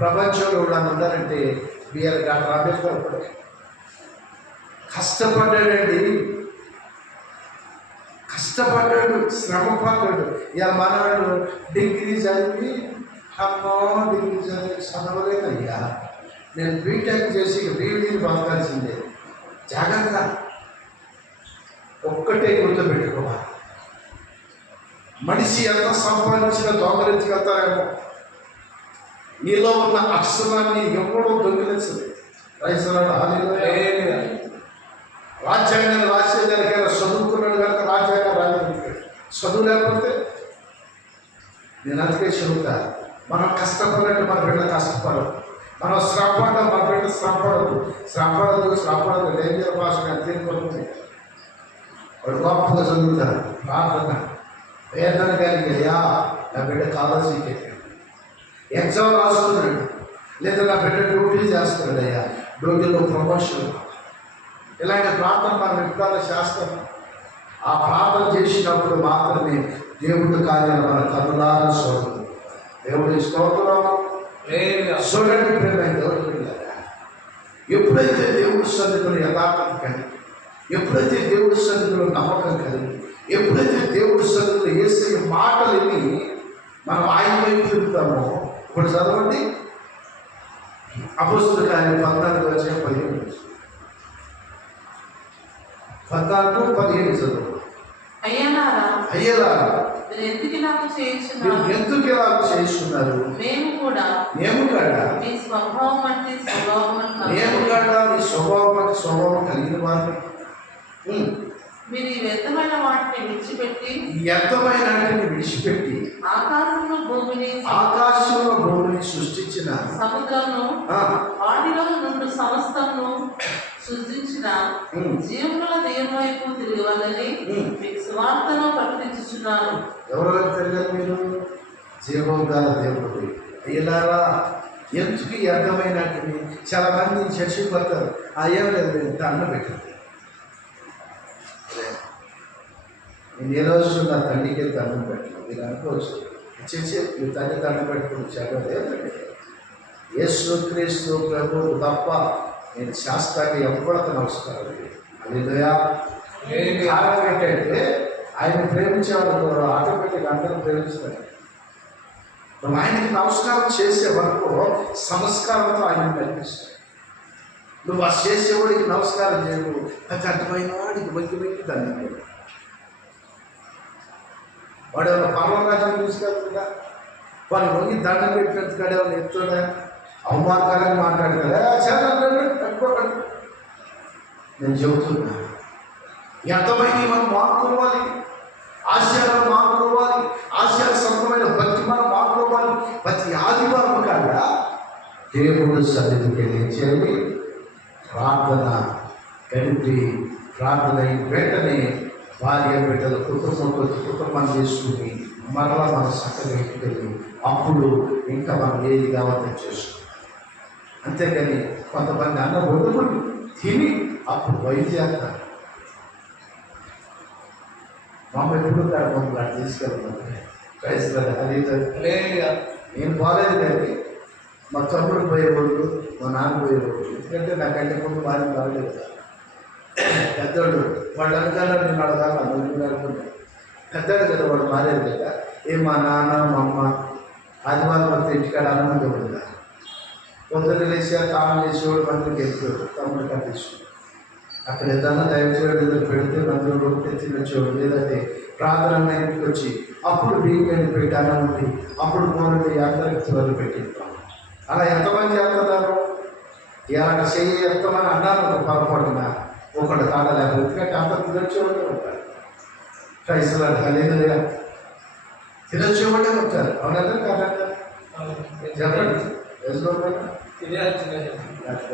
ప్రపంచంలో కూడా ఉన్నారంటే డాక్టర్ అంబేద్కర్ కూడా కష్టపడ్డాడండి. కష్టపడ్డాడు, శ్రమ పడ్డాడు. ఇలా మనవాడు డిగ్రీ చదివి అమ్మో డిగ్రీ చదివి చదవలేదయ్యా, నేను బీటెక్ చేసి బీఈడీని బతకాల్సిందే. జాగ్రత్త, ఒక్కటే గుర్తుపెట్టుకోవాలి, మనిషి ఎంత సంపాదించినా దొంగలించగలుగుతారేమో, నీలో ఉన్న అక్షరాన్ని ఎవడో దొంగిలించదు. రాజ్యాంగాన్ని రాసేదానికైనా చదువుకున్నాడు కనుక రాజ్యాంగం రాజకీయ చదువు లేకపోతే నేను అందుకే చదువుతా. మనం కష్టపడినట్టు మన బిడ్డ కష్టపడదు, మనం శ్రమపడ్డా మన బిడ్డ శ్రమపడదు డేంజర్ భాష తీరుకుంటుంది. వాడు గొప్పగా చదువుతారు, ప్రార్థన వేదన కలిగేయా నా బిడ్డ కాలేజీకి ఎగ్జామ్ రాస్తున్నాడు, లేదా నా బిడ్డ డ్యూటీ చేస్తున్నాడు, అయ్యా డ్యూటీలో ప్రమోషన్. ఇలాంటి ప్రార్థన మనం ఎప్పుడైనా చేస్తాం. ఆ ప్రార్థన చేసినప్పుడు మాత్రమే దేవుడి కార్యాలు మన కన్నులారా చూడదు. దేవుడి స్తోత్రం చూడండి ప్రేమైన దేవుడి పిల్లగా. ఎప్పుడైతే దేవుడి సన్నిధిలో యథార్థత కలిగి, ఎప్పుడైతే దేవుడి సన్నిధిలో నమ్మకం కలిగి, ఎప్పుడైతే దేవుడి సన్నిధిలో యేసయ్య మాటలు విని మనం ఆయన వైపు తిరుగుతామో, ఇప్పుడు చదవండి అపొస్తలుల కార్యాలు 14:15. 14:15 చదువు. అయ్యలారా మీరు ఎందుకు ఇలాగ చేస్తున్నారు? మేము కూడా మీ స్వభావం అంటే స్వభావం కలిగిన వారిని. మీరు ఈ వ్యర్థమైన వాటిని విడిచిపెట్టి ఆకాశంలో భూమిని సృష్టించిన సముద్రంను వాటిలో నుండి సమస్తమును సృష్టించిన జీవముల దేవుని వైపు తిరగవాలని మీకు సువార్తను ప్రకటించుచున్నాను. ఎవరు తిరగాలి? మీరు జీవం గల దేవుడు. అయ్యలారా ఎందుకు ఈ అర్థమైనట్టు చాలా మంది చర్చిపోతారు. ఏం లేదు, దండం పెట్టారు. నేను ఏ రోజు నా తండ్రికి దండం పెట్టాను. మీరు అనుకోవచ్చు, చర్చి మీ తండ్రి దండం పెట్టుకుని చదవలేదండి. యేసుక్రీస్తు ప్రభువు తప్ప నేను శాస్త్రాన్ని ఎవరికి నమస్కారం. అది కారణం ఏంటంటే ఆయన ప్రేమించేవాళ్ళు ఆటోమేటిక్ అందరూ ప్రేమిస్తారు. నువ్వు ఆయనకి నమస్కారం చేసే వరకు సంస్కారంతో ఆయన కనిపిస్తాడు. నువ్వు ఆ చేసేవాడికి నమస్కారం చేయవు, అది అర్థమైన వాడికి వంకి దండం పెట్టు. వాడు ఏమైనా పర్వరాజాన్ని తీసుకెళ్తుందా? వాడిని వంగి దండం పెట్టినందుకు ఏమైనా ఎత్తుడా? అవమానకరంగా మాట్లాడతారా? కట్టుకోకండి. నేను చెబుతున్నా, ఎంతమంది మనం మానుకోవాలి, ఆశయాలను మానుకోవాలి, ఆశయాల సంబంధమైన భక్తి మనం మానుకోవాలి. ప్రతి ఆదివారం కన్నా దేవుడు సన్నిధికి వెళ్ళి ప్రార్థన గడిపి, ప్రార్థన వెంటనే భార్య బిడ్డలు కుటుంబం చేసుకుని మరలా మన చక్కగా ఇంటికి అప్పుడు ఇంకా మనం ఏది కావాలో చేసుకుంటాం. అంతేకాని కొంతమంది అన్న వండుకొని తిని అప్పుడు వైద్యాస్తారు. మామ ఎప్పుడు మమ్మల్ని అటు తీసుకెళ్తాను. అది నేను పోలేదు కానీ మా తమ్ముడు పోయేవాళ్ళు, మా నాన్న పోయేవాళ్ళు. ఎందుకంటే నాకంటే ముందు వారిని బాగలేదు. పెద్దోడు వాళ్ళు అనుకున్నారు, నేను అడగాలి అనుకుంటాను. పెద్దోడు కదా, వాడు మారేది కదా. మా నాన్న మా అమ్మ ఆదివారం వస్తే ఇంటికాడ అనుమతి ఉండదు. కొందరు లేచి తాను చేసేవాడు మందికి వెళ్ళిపోయాడు, తమ్ముడు కట్టించాడు. అక్కడ ఏదన్నా దైవచేవాడు ఏదో పెడితే మందులు కొడితే తినొచ్చేవాడు. లేదంటే ప్రార్థన ఇంటికి వచ్చి అప్పుడు బియ్యం పెట్టి అన్నం ఉండి అప్పుడు మూడు అందరికి త్వరలు పెట్టిస్తాం. అలా ఎంతమంది చేస్తున్నారు? ఇలాంటి చెయ్యి ఎంతమంది అన్నారు పొరపాటున ఒకటి కాడలేక. ఎందుకంటే అంత తినొచ్చేవాడే ఉంటారు. క్రైస్తవులు కలిగిన తినొచ్చేవాడే ఉంటారు. అవునంటే కాదంటే చెప్పండి.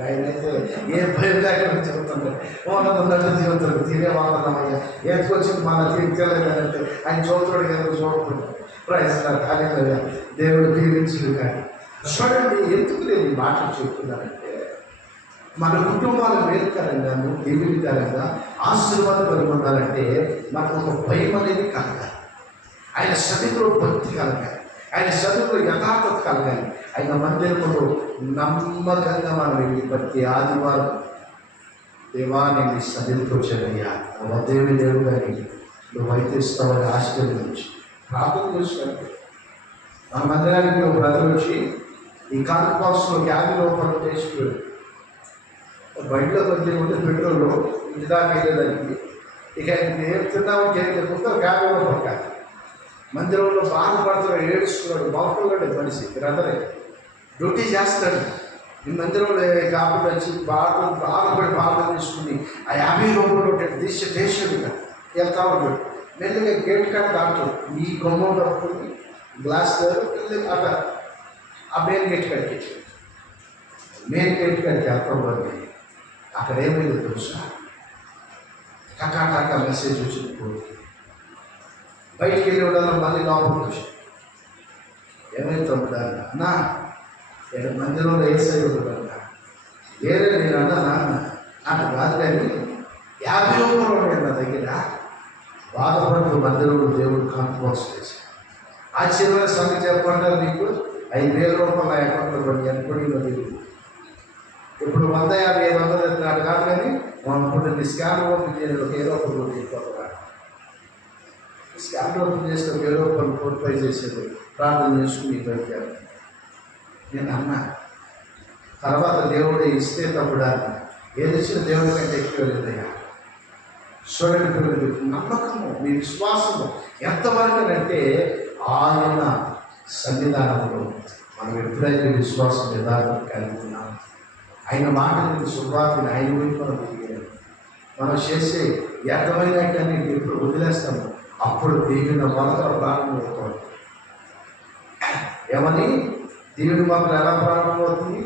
ఆయనైతే ఏ భయం లేకుండా చెబుతుంటారు. ఉన్నదంటే జీవితం తినే వాదనమయ్యా ఎందుకొచ్చి మన తీర్చలేదంటే ఆయన చదువుతాడు ఎందుకు చూడకుండా ప్రైజ్లా ఖాళీగా దేవుడు దీవించడు. కానీ చూడండి, ఎందుకు నేను ఈ మాటలు చెప్తున్నానంటే మన కుటుంబాలు మేలుకరంగాను దీవికరంగా ఆశీర్వాదం ఉండాలంటే మనకు ఒక భయం అనేది కలగాలి. ఆయన సన్నిధిలో భక్తి కలగాలి, ఆయన సన్నిధిలో యథార్థత కలగాలి. ఆయన మందిరంలో నమ్మకంగా మనం వెళ్ళి ప్రతి ఆదివారం దేవా నేను సన్నిధికి వచ్చానయ్యా, దేవుడు కానీ నువ్వైతే ఇస్తావని ఆశీర్వదించి ప్రార్థన చేసుకోండి. మన మందిరానికి ఒక బ్రదర్ వచ్చి ఈ కార్ బాక్స్లో క్యాబ్ లోపల చేసిపోయాడు. బండిలో కొంచెం ఉంటే పెట్రోల్ ఇంటి దాకా వెళ్ళేదానికి ఇక ఏం తిన్నామని చేయకపోతే క్యాబ్ లోపల కాదు. మందిరంలో బాధపడుతున్నాడు, ఏడుస్తున్నాడు, బాగుపడ్డాడు మనిషి. బ్రదరే డ్యూటీ చేస్తాడు. ఈ మందిరంలో కాకుండా వచ్చి బాధపడి తీసుకుని ఆ 50 రూపాయలు దేశం వెళ్తా ఉంటాడు. మెల్లిగా గేట్ కాడ దాంట్లో ఈ గుమ్మం తప్పుకుని గ్లాస్ వెళ్ళి అక్కడ ఆ మెయిన్ గేట్ కాడికి వచ్చాడు. మెయిన్ గేట్ కాడికి వెళ్తాం. అక్కడ ఏమైందో తెలుసా, టకా మెసేజ్ వచ్చింది. బయటికి వెళ్ళి ఉండాలి, మళ్ళీ లోపలికి వచ్చాడు. ఏమైతే ఉంటాను అన్నా, నేను మందిరంలో ఏసై ఉంటాను. వేరే నేను అన్నా నాన్న నాకు కాదు, కానీ 50 రూపాయలు ఉన్నాయి నా దగ్గర. బాధపడుతూ మందిరంలో దేవుడు కాన్ఫరెన్స్ చేశాడు. ఆశ్చర్యమైన సంగతి చెప్పంటారు నీకు, 5,000 రూపాయలు నా అకౌంట్లో పడి అనుకోని లేదు. ఇప్పుడు 150, 500 నాడు కాదు, కానీ మనం ఇప్పుడు స్కాన్ ఓపెన్ చేయలేదు. 1,000 రూపాయలు అయిపోతున్నాడు. స్కాన్ ఓపెన్ చేస్తే 1,000 రూపాయలు ఫోన్పే చేసేది, ప్రార్థన చేసుకుని బయటకు. నేను అన్నా తర్వాత దేవుడు ఇస్తే తప్పుడు ఏది ఇచ్చిన దేవుడి కంటే ఎక్కువ లేదయ్యా. చూడండి పిల్లలు, నమ్మకము మీ విశ్వాసము ఎంతవరకు అంటే ఆయన సన్నిధానంలో మనం ఎప్పుడైతే విశ్వాసం యథార్థం కలిగి ఉన్నాం, ఆయన మాటలు శుభార్తని ఆయన వైపు మనం తిరిగాము, మనం చేసే వ్యర్థమైనట్టని ఎప్పుడు వదిలేస్తాము, అప్పుడు దేవుని మొదట ప్రారంభమవుతాం. ఏమని దేవుని మొదలు ఎలా ప్రారంభమవుతుంది?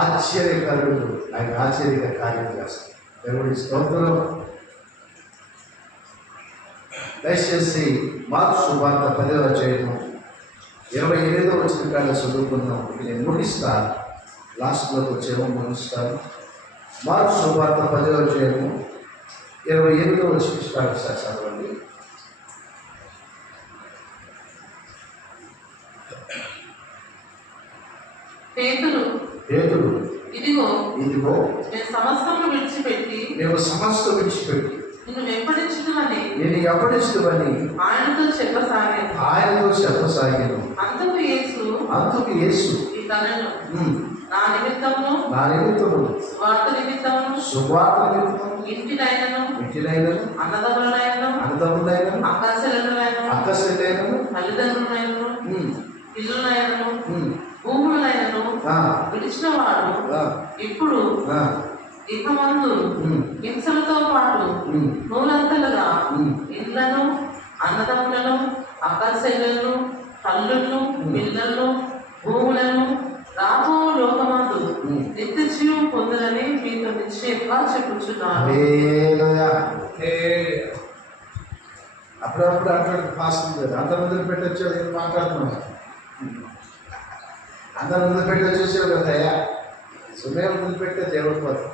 ఆశ్చర్యకరుడు, ఆయన ఆశ్చర్య కార్యం చేస్తాడు. దేవుడి స్తోత్రం. దయచేసి మార్కు సువార్త 10వ అధ్యాయము 28వ వచనం కాడ చదువుకుందాం. నేను ముగిస్తాను, లాస్ట్లోకి వచ్చేమో ముగిస్తాను. మార్కు సువార్త 10వ అధ్యాయము 28వ వచనం స్టార్ట్ చదవండి. పేతురు ఇదిగో మేము సమస్తం విడిచిపెట్టి నిన్ను వెంబడించుదువని ఆయనతో చెప్పసాగాను. అందుకు యేసు నా నిమిత్తము సువార్త నిమిత్తము ఇంటినైనను అన్నదమ్ములైనను అక్కచెల్లెళ్ళైనను తల్లిదండ్రులైనను పిల్లలైనను భూములైనను విడిచిన వాడు ఇప్పుడు ఇక మందు హింసలతో పాటు నూలంతలుగా ఇళ్లను, అన్నదమ్ములను, అక్కచెల్లెలను, తల్లులను, పిల్లలను, భూములను రాబో లోకమందు నిత్య జీవం పొందలని మీతో నిశ్చయంగా చెప్పుచున్నాను. అప్పుడప్పుడు అంటాడు పాస్ అందరి ముందు పెట్టొచ్చాడు, నేను మాట్లాడుతున్నాను. అందరి ముందు పెట్టి వచ్చేసావు కదయ్యా, సమయం ముందు పెట్టే దేవుడి కోసం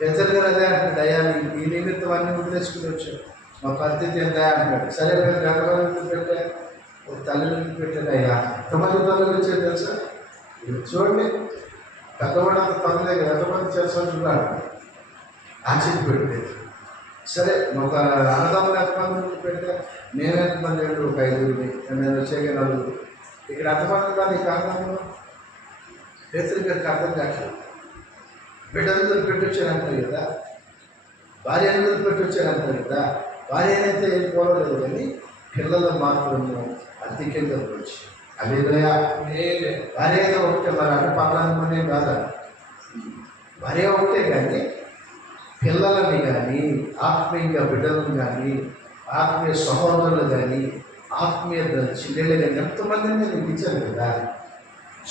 పెద్దలు గారు అదే అంటాడు. అయ్యా ఈ నిమిత్తం అన్ని ముందు తెచ్చుకుని వచ్చాడు, మా పరిస్థితి ఎంత అంటాడు. సరే మేము గంటల ముందు పెట్టా, ఒక తల్లి ముందు పెట్టాడు. అయ్యా ఎంతమంది తల్లులు వచ్చారు తెలుసా? చూడండి, పెద్దవాడు అంత తల్లిలే కదా, ఎంతమంది చేస్తాను చూడాలి. ఆశ్చర్య పెట్టలేదు. సరే ఒక అన్నదమ్ములు ఎంతమంది ముందు పెట్టా, మేము ఎంతమంది అండి, ఒక 5 నేను వచ్చాక 4. ఇక్కడ ఎంతమంది ఉన్నారు ఈ కారణంలో? పేతురు గారికి అర్థం కావట్లేదు. బిడ్డలు పెట్టొచ్చారంటారు కదా, భార్య అందరూ పెట్టొచ్చారంటారు కదా. భార్య అయితే ఏం పోలేదు, కానీ పిల్లలు మాత్రము అధికంగా వచ్చి అదే భార్య అయితే ఒకటే, మరి అంటే 14 మంది కాదా, భార్య ఒకటే. కానీ పిల్లలని కానీ, ఆత్మీయంగా బిడ్డలను కానీ, ఆత్మీయ సహోదరులు కానీ, ఆత్మీయ చెల్లెలు కానీ ఎంతమందిని నేను ఇచ్చాను కదా.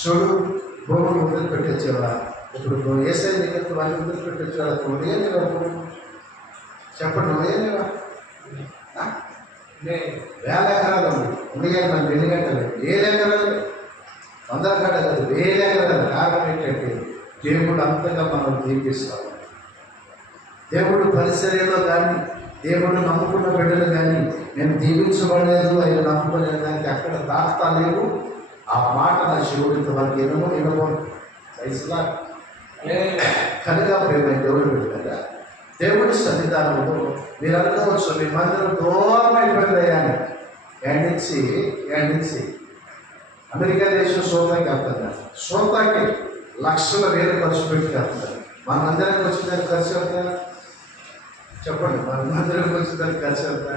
చూడు, భూములు వదిలిపెట్టొచ్చేవా? ఇప్పుడు ఏసై నిమిత్తం అన్ని వదిలిపెట్టొచ్చేవా? నువ్వేలేవా? చెప్పండి, నువ్వేలేవా? 1000 ఎకరాలు ఉన్నాయి, మన 2 గంటలు 1000 ఎకరాలు 100 గంటలు కాదు, 1000 ఎకరాలు. కారణం ఏంటంటే దేవుడు అంతగా మనం దీపిస్తాము. దేవుడు పరిసర్యలో కానీ, దేవుడు నమ్ముకున్న బిడ్డలు కానీ నేను దీవించబడలేదు, ఆయన నమ్ముకోలేదు దానికి అక్కడ దాక్తా లేవు. ఆ మాట నా శివుడితో వాళ్ళకి వినబోను. కనుక ప్రేమ దేవుడు పెడతారా? దేవుడి సన్నిధానంలో మీరు అనుకోవచ్చు మీ మందిరం దూరం అయిపోయిందయ్యా అని. ఎండించి అమెరికా దేశం సోతాకి వెళ్తున్నారు. సోతాకి లక్షల వేలు ఖర్చు పెట్టి వెళ్తున్నారు. మన మందిరానికి వచ్చిందని ఖర్చు ఎంత చెప్పండి? మన మందిరానికి వచ్చిందని ఖర్చు ఎంత?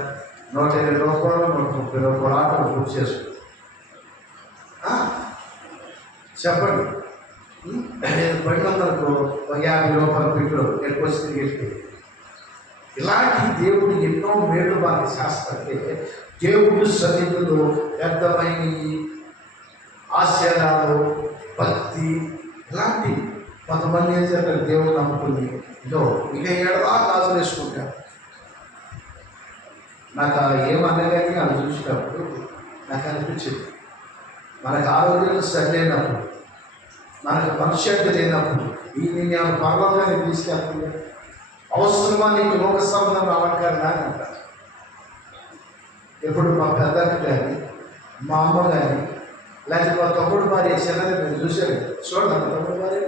120 రూపాయలు 130 రూపాయలు ఆటలు బుక్ చేసుకుంటాం. చెప్పండి. బండి ఉందనుకో 50 రూపాయలు పెట్రోల్ ఎక్కడికి వచ్చి తిరిగి. ఇలాంటి దేవుడు ఎన్నో మేలు మనకి చేస్తుంటే దేవుడు సన్నిధిలో పెద్దమైన ఆశయాలు, భక్తి ఇలాంటి కొంతమంది ఏం చేస్తారు, దేవుడు నమ్ముకుని ఇక ఏడదా గాజులు వేసుకుంటారు. నాకు ఏమన్నా కానీ అది చూసినప్పుడు నాకు అనిపించింది, మనకు ఆరోగ్యం సరిలేనప్పుడు, మనకు మనుష్యత్వం లేనప్పుడు ఈ నేను పర్వతాన్ని తీసుకెళ్తుంది అవసరమా నీకు లోక సంబంధం అలంకారం అని అంటారు. ఎప్పుడు మా పెద్దకి కానీ మా అమ్మ కానీ లేకపోతే మా తమ్ముడు భార్య చిన్నది మీరు చూశారు. చూడండి మా తమ్ముడు భార్య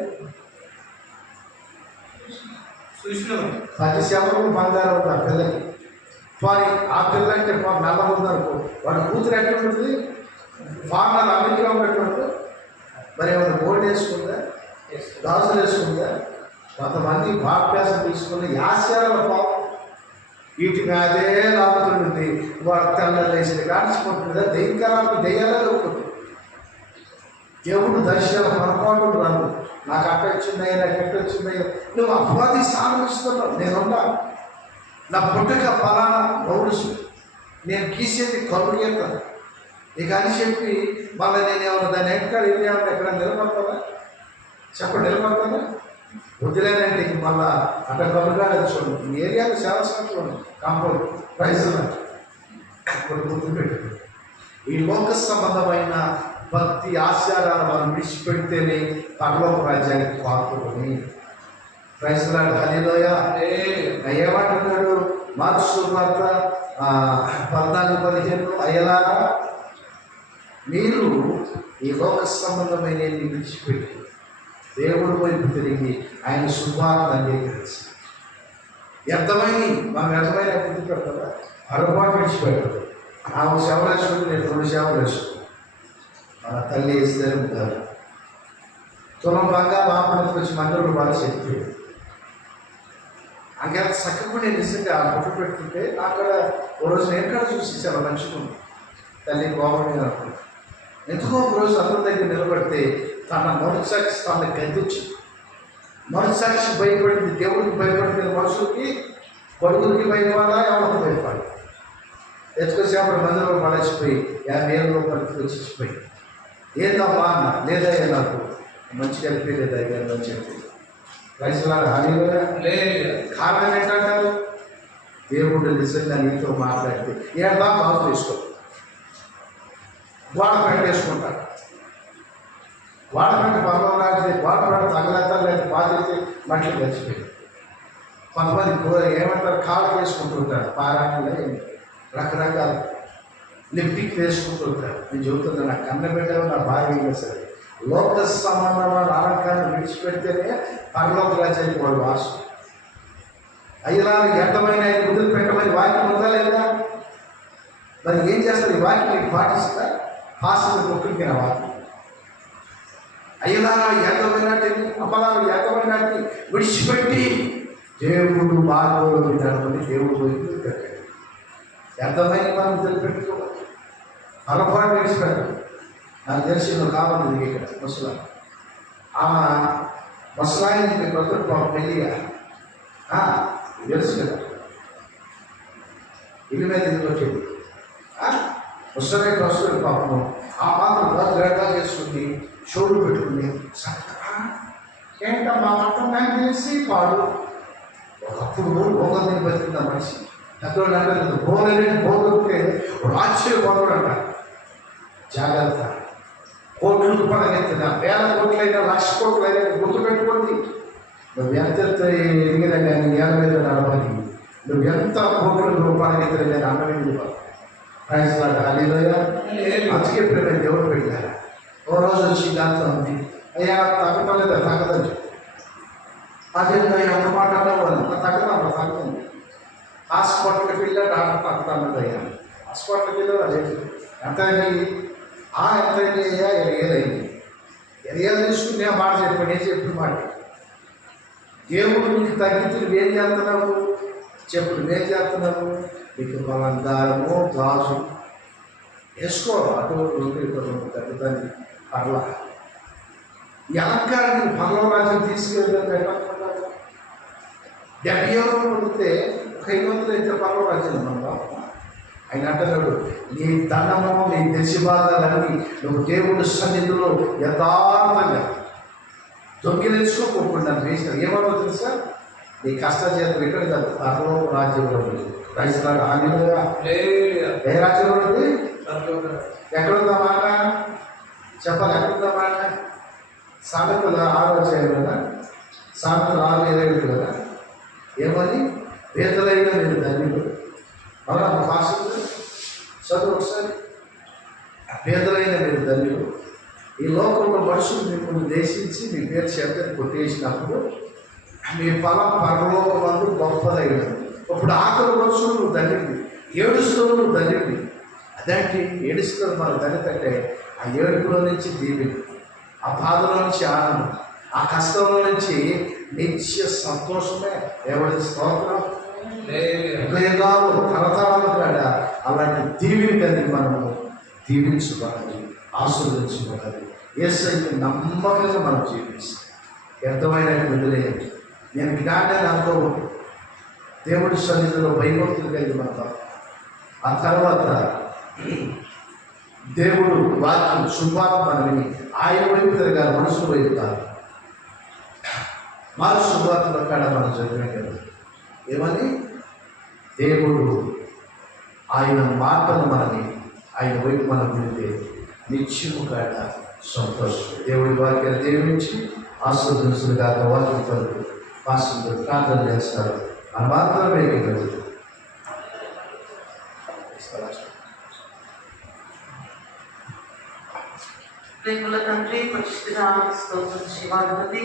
ప్రతి శవరం బంగారం ఉంది ఆ పిల్లకి. వారి ఆ పిల్ల అంటే నల్ల ఉందనుకో, వాడు కూతురు ఎక్కడ ఉంటుంది, ఫార్మర్ అమెరికా ఉన్నట్టు. మరి ఏమైనా బోర్డు వేసుకుందా, గాజులు వేసుకుందా? కొంతమంది భాప్యాసం తీసుకుని ఆశ్చర్యాల పాపం వీటి మీదే లాగుతుంటుంది. వాడు తెల్లలు వేసి కాల్చుకుంటుందా, దెయ్యాలే దొరుకుతుంది. దేవుడు దర్శనాలు పొరపాటు రాదు. నాకు అట్ట వచ్చిందయ్యా, నాకు ఎట్ట వచ్చిందయ్యా, నువ్వు అపవాది స్థానం ఇస్తున్నావు. నేనున్నా నా పుట్టుక ఫలానా పౌరుషు, నేను గీసేది కలుగేత ఇక అని చెప్పి మళ్ళీ నేను ఏమన్నా దాన్ని ఎక్కడ వెళ్ళామంటే ఎక్కడ నిలబడతానా? చెప్పండి, నిలబడతానా? వదిలేనంటే మళ్ళా అక్కడ కలుగాలి. చూడండి, ఈ ఏరియాలో చాలా సంవత్సరం కాంపౌండ్ ప్రైజ్లు ఇప్పుడు గుర్తుపెట్టు. ఈ లోక సంబంధమైన భక్తి ఆచారాలు మనం విడిచిపెడితేనే పరలోక రాజ్యానికి పాల్గొని ప్రైజ్లాడు. హల్లెలూయా. ఏమంటున్నాడు మార్క్సు వార్త 14:15 అయ్యలారా మీరు ఈ లోక సంబంధమైన విడిచిపెట్టి దేవుడి వైపు తిరిగి ఆయన శుభాన్ని అంగీకరించి వ్యర్థమైన మనం వ్యర్థమైన బుద్ధి పెడతారా? పొరపాటు విడిచిపెట్టదు. ఆమె సేవలు వేసుకుంటే నేను 2 సేవలు వేసుకుంటాను. మన తల్లి వేస్తే ఉంటారు. తులం బంగారు ఆపణకు వచ్చి మందిరంలో బాగా చెప్పాడు. అంత చక్కగా నేను నిజంగా ఆ బొట్టు పెట్టుకుంటే అక్కడ ఓ రోజు నేను కూడా చూసి చాలా మంచిగా తల్లి బాగుంది అనుకుంటా. ఎందుకో ఒక రోజు అందరి దగ్గర నిలబడితే తన మనసాక్షి తన గద్దించి మనసాక్షి భయపడింది. దేవుడికి భయపడింది, మనుషులకి కొడుకులకి భయపడాలా, ఎవరికి భయపడాలి. ఎత్తుకొచ్చేప్పుడు మందిలో పడేసిపోయి 50,000 రూపాయలకి వచ్చిపోయి ఏందమ్మా అన్న, లేదయ్యా నాకు మంచిగా అనిపించలేదు అయ్యారు అని చెప్పి రైతులాగా హాలీగా కారణం ఏంటంటారు? దేవుడు నిజంగా నీతో మాట్లాడితే ఏడా బాగు తీసుకో, గోడ పెట్టేసుకుంటాడు. గోడ పెట్టి బలం రాజు గోడ పెట్టి తగలేతారు, లేదా బాధ్యత మట్లు గడిచిపోయి కొంతమంది ఏమంటారు కాళ్ళు వేసుకుంటుంటారు, పారాయణలో రకరకాల లిప్టిక్ వేసుకుంటుంటారు. నేను చెబుతున్నా, నా కన్న బిడ్డలు నా భార్య అయినా సరే లోక సంబంధమైన అలంకారాన్ని విడిచిపెడితేనే పరలోక రాజ్యానికి వాడు వాసు. అయ్యలా ఎంతమైన వదిలి పెట్టమని వాక్యం ఉందా లేదా? మరి ఏం చేస్తారు? ఈ వాక్యం పాటిస్తా పాసిన కొట్టుకి నా వాక్యం. అయ్యలారా ఎంతమైనటి అమ్మలారా ఎంతమైనటి విడిచిపెట్టి దేవుడు బాగోలు పెట్టాడని దేవుడు పోయి పెట్టాడు. ఎంతమైన మనం తెలిపెట్టుకోవచ్చు, పొరపాటు విడిచిపెట్టాడు. నాకు తెలిసి నువ్వు కావాలి ఇక్కడ ముసలా ఆమె ముసలాయికి కొత్త పెళ్ళిగా తెలుసు కదా, ఇల్లు మీద ఎందుకు వచ్చేది ముసలే వస్తుంది పాపం. ఆ మాత్రం గ్రేటా చేసుకుంది, షోలు పెట్టుకుంది. ఏంటమ్మా మొత్తం నాకు తెలిసి పాడు. ఒకప్పుడు భోగల్ని బతికిందా మనిషి. పెద్దోళ్ళు అంటే భోగంటే ఆశ్చర్యపోవడం అంట. జాగ్రత్త, కోట్లు పడగెత్తిన 1000 కోట్లైనా 1,00,000 కోట్లైనా గుర్తుపెట్టుకోండి. నువ్వు ఎంత ఎదిగినా కానీ ఏళ్ళ మీద నడవాలి. నువ్వు ఎంత కోట్ల రూపాయలు ఎత్తిన కానీ అన్నమైంది అందుకే ఇప్పుడు దేవుడు పెట్టారు. ఓ రోజు వచ్చి దాంతో ఉంది, అయ్యా తగ్గటం లేదా తగ్గదని. అదే ఎంత మాట తగ్గదా అన్నదయ్యా. హాస్పిటల్కి వెళ్ళారు అదే ఎంత అయింది ఎంత అయింది అయ్యా 20,000 అయింది. 20,000 తీసుకుని నేను మాట చెప్పాను, నేను చెప్పిన మాట దేవుడు నీకు తగ్గించి నువ్వేం చేస్తున్నావు చెప్పు, నువ్వేం చేస్తున్నావు? నీకు బంగారము గాజు వేసుకో, అటు తగ్గుతుంది అట్లా ఈ అలంకారాన్ని పర్లో రాజ్యం తీసుకెళ్ళి 70 ఎవరు పొందితే 500 అయితే పర్లో రాజ్యం మనం ఆయన అంటున్నాడు, నీ ధనము నీ దశభాగాలన్నీ నువ్వు దేవుడి సన్నిధిలో యథార్థంగా దొంగిలించుకోకుండా వేసిన ఏమన్నా తెలుసా? నీ కష్టజీతం ఎక్కడ కాదు, పర్లో రాజ్యంలో రైతులాగా హామీలుగా ఏ రాజ్యంలో ఉంది? ఎక్కడుందా మాట చెప్పాలి, ఎక్కడుందా మాట? సామెతల 6వ అధ్యాయం కదా, సామెతలు 6:27 కదా, ఏమని? పేదలైన మీరు ధన్యులు. అవునా ఫాస్ట్ చదువు ఒకసారి. పేదలైన మీరు ధన్యులు, ఈ లోకంలో మనుషులు మిమ్మల్ని దేశించి మీ పేరు చేతని కొట్టేసినప్పుడు మీ ఫలం పరలోకమందు గొప్పదైనది. ఇప్పుడు ఆకలి మనుషులు నువ్వు ధన్యుడి, ఏడుస్తూ నువ్వు ధన్యుడి. అదేంటి ఏడుస్తూ మన ధన్యత అంటే ఆ ఏడుపులో నుంచి దీవెన, ఆ బాధలో నుంచి ఆనందం, ఆ కష్టంలో నుంచి నిత్య సంతోషమే. ఎవరి స్తోత్రం లేదాలు తరతరాలు కాడ అలాంటి దీవిని కలిగి మనము దీవించుకోవాలి, ఆశీర్వదించుకోవాలి. యేసయ్యకి నమ్మకంగా మనం జీవిస్తాం. వ్యర్థమైన వదిలేయండి. నేను జ్ఞానాన్ని అనుకోవద్దు, దేవుడి సన్నిధిలో భయభక్తులు కలిగి మనం. ఆ తర్వాత దేవుడు వాక్యం శుభాన్ని మనని ఆయన వైపు తిరగాలి, మనసు వైపు కాదు. మన శుభార్తలో కాడ మనం చదివాం కదా, ఏమని? దేవుడు ఆయన మాటలు మనని ఆయన వైపు మనం వింటే నిత్యము కాడ సంతోషం. దేవుడి వాక్యాన్ని దీవించి ఆస్వాదించులుగా వాక్యం కొరకు పాస్టర్ ప్రార్థన చేస్తారు. మన మాత్రమే కదా ప్రేమల తండ్రి పరిశుద్ధానికి స్తోత్రం శివాధిపతి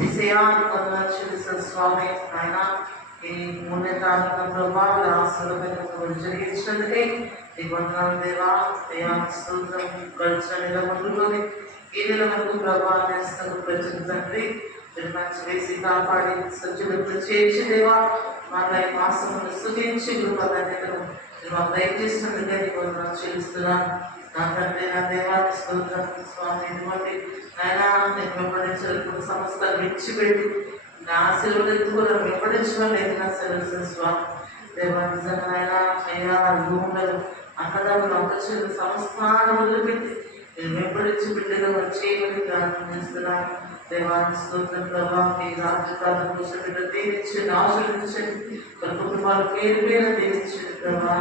దిశయాన్ని పొందాల్సిన స్వామి ఆయన ఈ ఉన్నతాత్మ ప్రభావాలు ఆశీర్వాదాలు జరిగించినందుకే ఈ వందనాలు దేవా. దయానికి స్తోత్రం. గడిచిన నెల ముందులోనే ఈ నెల వరకు ప్రభావం ప్రజలు తండ్రి మీరు మంచి వేసి కాపాడి సజ్జులకు చేర్చి దేవా మా మాసమును స్తుతించి కృపధన్యతను మాకు దయచేసినందుకే నీకు వందనాలు చెల్లిస్తున్నాను. నా తండ్రి నా దేవాన్ని స్తోత్రం స్వామి. ఇటువంటి నాయన నేను వెంబడించలేదు సమస్త విడిచిపెట్టి నా సెలవులకు కూడా వెంబడించలేదు. నా సెలవు స్వామి దేవా నిజంగా నాయన అయ్యా భూములను అన్నదాలు అక్కచెల్లు సంస్థానం వదిలిపెట్టి నేను వెంబడించి బిడ్డగా వచ్చేయమని ప్రార్థన చేస్తున్నాను. దేవాన్ని స్తోత్రం ప్రభావ మీ రాజ్యకాలం కోసం బిడ్డ దీవించండి, ఆశీర్వదించండి. కుటుంబాలు పేరు పేరు దీవించండి ప్రభావ.